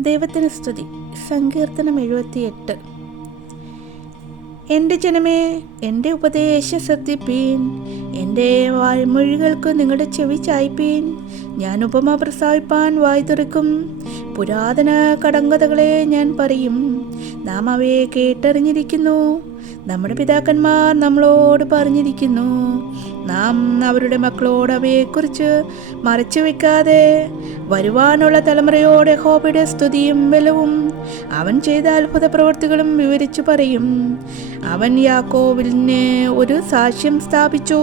ദൈവത്തിന് സ്തുതി. സങ്കീർത്തനം എഴുപത്തിയെട്ട്. എന്റെ ജനമേ എന്റെ ഉപദേശം ശ്രദ്ധിപ്പീൻ. എന്റെ വാഴ്മൊഴികൾക്ക് നിങ്ങളുടെ ചെവി ചായ്പീൻ ഞാൻ ഉപമ പ്രസ്താവിപ്പാൻ വായി തുറക്കും. പുരാതന കടങ്കഥകളെ ഞാൻ പറയും. നാം അവയെ കേട്ടറിഞ്ഞിരിക്കുന്നു. നമ്മുടെ പിതാക്കന്മാർ നമ്മളോട് പറഞ്ഞിരിക്കുന്നു. നാം അവരുടെ മക്കളോട് അവയെക്കുറിച്ച് മറച്ചു വെക്കാതെ വരുവാനുള്ള തലമുറയോടെ ഹോബിയുടെ സ്തുതിയും ബലവും അവൻ ചെയ്ത അത്ഭുത പ്രവൃത്തികളും വിവരിച്ചു പറയും. അവൻ യാക്കോവിലിന് ഒരു സാക്ഷ്യം സ്ഥാപിച്ചു.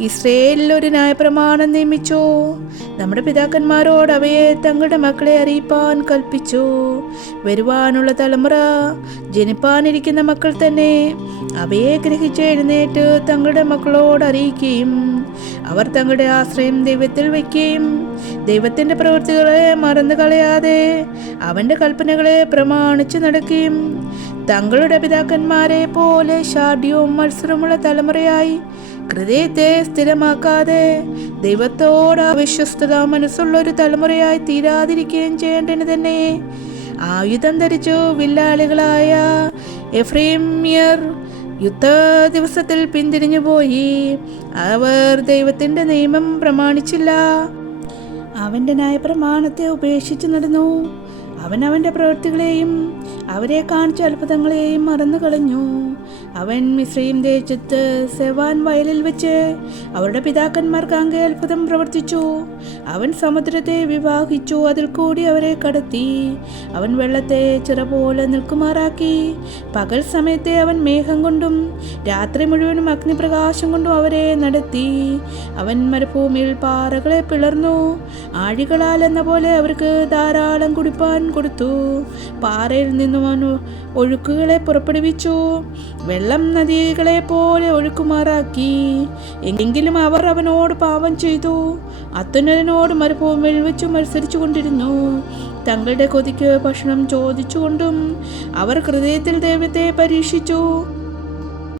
ഇസ്രയേലിൽ ഒരു ന്യായപ്രമാണം നിയമിച്ചു. നമ്മുടെ പിതാക്കന്മാരോട് അവയെ തങ്ങളുടെ മക്കളെ അറിയിപ്പാൻ കൽപ്പിച്ചു. വരുവാനുള്ള തലമുറ ജനിപ്പാനിരിക്കുന്ന മക്കൾ തന്നെ അവയെ ഗ്രഹിച്ച് എഴുന്നേറ്റ് തങ്ങളുടെ മക്കളോട് അറിയിക്കുകയും അവർ തങ്ങളുടെ ആശ്രയം ദൈവത്തിൽ വയ്ക്കുകയും ദൈവത്തിന്റെ പ്രവൃത്തികളെ മറന്നു കളയാതെ അവന്റെ കൽപ്പനകളെ പ്രമാണിച്ചു നടക്കുകയും തങ്ങളുടെ പിതാക്കന്മാരെ പോലെ ഷാഡ്യവും മത്സരമുള്ള തലമുറയായി ഹൃദയത്തെ സ്ഥിരമാക്കാതെ ദൈവത്തോട് അവിശ്വസ്തത മനസ്സുള്ള ഒരു തലമുറയായി തീരാതിരിക്കുകയും ചെയ്യേണ്ടതിന് തന്നെ ആയുധം ധരിച്ചു വില്ലാളികളായ എഫ്രീമിയർ യുദ്ധ ദിവസത്തിൽ പിന്തിരിഞ്ഞു പോയി. അവർ ദൈവത്തിന്റെ നിയമം പ്രമാണിച്ചില്ല. അവന്റെ നയപ്രമാണത്തെ ഉപേക്ഷിച്ചു നടന്നു. അവൻ അവന്റെ പ്രവൃത്തികളെയും അവരെ കാണിച്ച അത്ഭുതങ്ങളെയും മറന്നു കളഞ്ഞു അവൻ മിശ്രയും ദേശത്ത് സെവാൻ വയലിൽ വെച്ച് അവരുടെ പിതാക്കന്മാർക്ക് അങ്ങേ അത്ഭുതം പ്രവർത്തിച്ചു. അവൻ സമുദ്രത്തെ വിവാഹിച്ചു അതിൽ കൂടി അവരെ കടത്തി. അവൻ വെള്ളത്തെ ചിറ പോലെ നിൽക്കുമാറാക്കി. പകൽ സമയത്തെ അവൻ മേഘം കൊണ്ടും രാത്രി മുഴുവനും അഗ്നിപ്രകാശം കൊണ്ടും അവരെ നടത്തി. അവൻ മരുഭൂമിയിൽ പാറകളെ പിളർന്നു. ആഴികളാൽ എന്ന പോലെ അവർക്ക് ധാരാളം കുടിപ്പാൻ കൊടുത്തു. പാറയിൽ നിന്നും അവൻ ഒഴുക്കുകളെ പുറപ്പെടുവിച്ചു. വെള്ളം നദികളെ പോലെ ഒഴുക്കുമാറാക്കി. എങ്കിലും അവർ അവനോട് പാപം ചെയ്തു. അത്യുന്നതനോട് മരുഭൂമിയിൽ വെച്ച് മത്സരിച്ചു കൊണ്ടിരുന്നു തങ്ങളുടെ കൊതിക്ക് ഭക്ഷണം ചോദിച്ചുകൊണ്ടും അവർ ഹൃദയത്തിൽ ദൈവത്തെ പരീക്ഷിച്ചു.